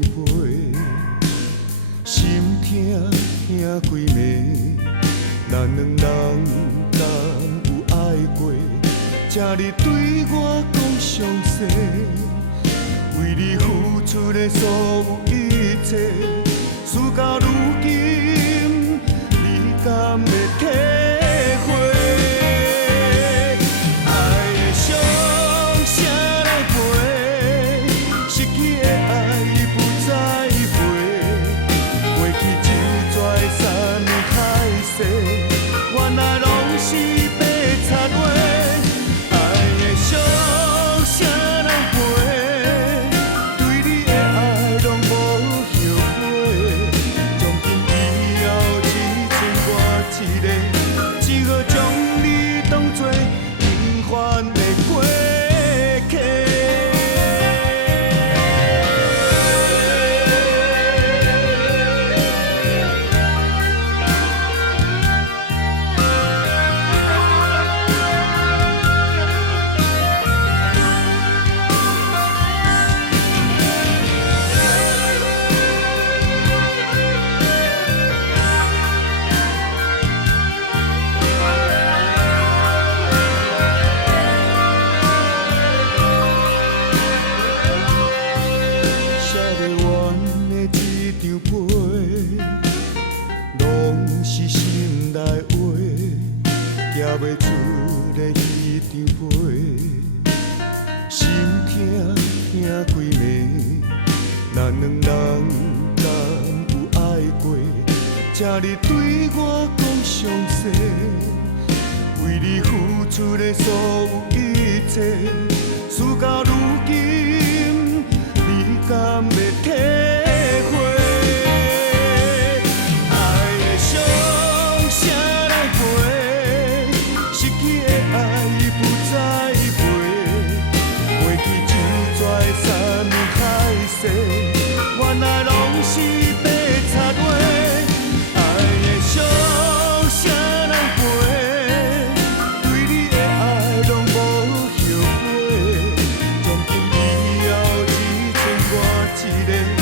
张被，心痛痛几暝，咱两人敢有爱过？才你对我讲详细，为你付出的所有一切，事到如今，你敢会体会？爱的伤谁来赔？失去的爱已不再回，过去就在山盟海誓，原来拢是白插话。爱的伤谁来赔？对你的爱拢无后悔，从今以后只剩我一个，只好将你当作平凡的过客。写不完的一张被，拢是心内话，寄袂出的一张被，心痛痛几暝，咱两人敢有爱过？才你对我讲详细，为你付出的所有一切，事到如今，你敢会体会？爱的伤谁来赔？失去的爱已不再回，过去就在山盟海誓，原来拢是白插话。爱的伤谁来赔？对你的爱拢无后悔，从今以后只剩我一个。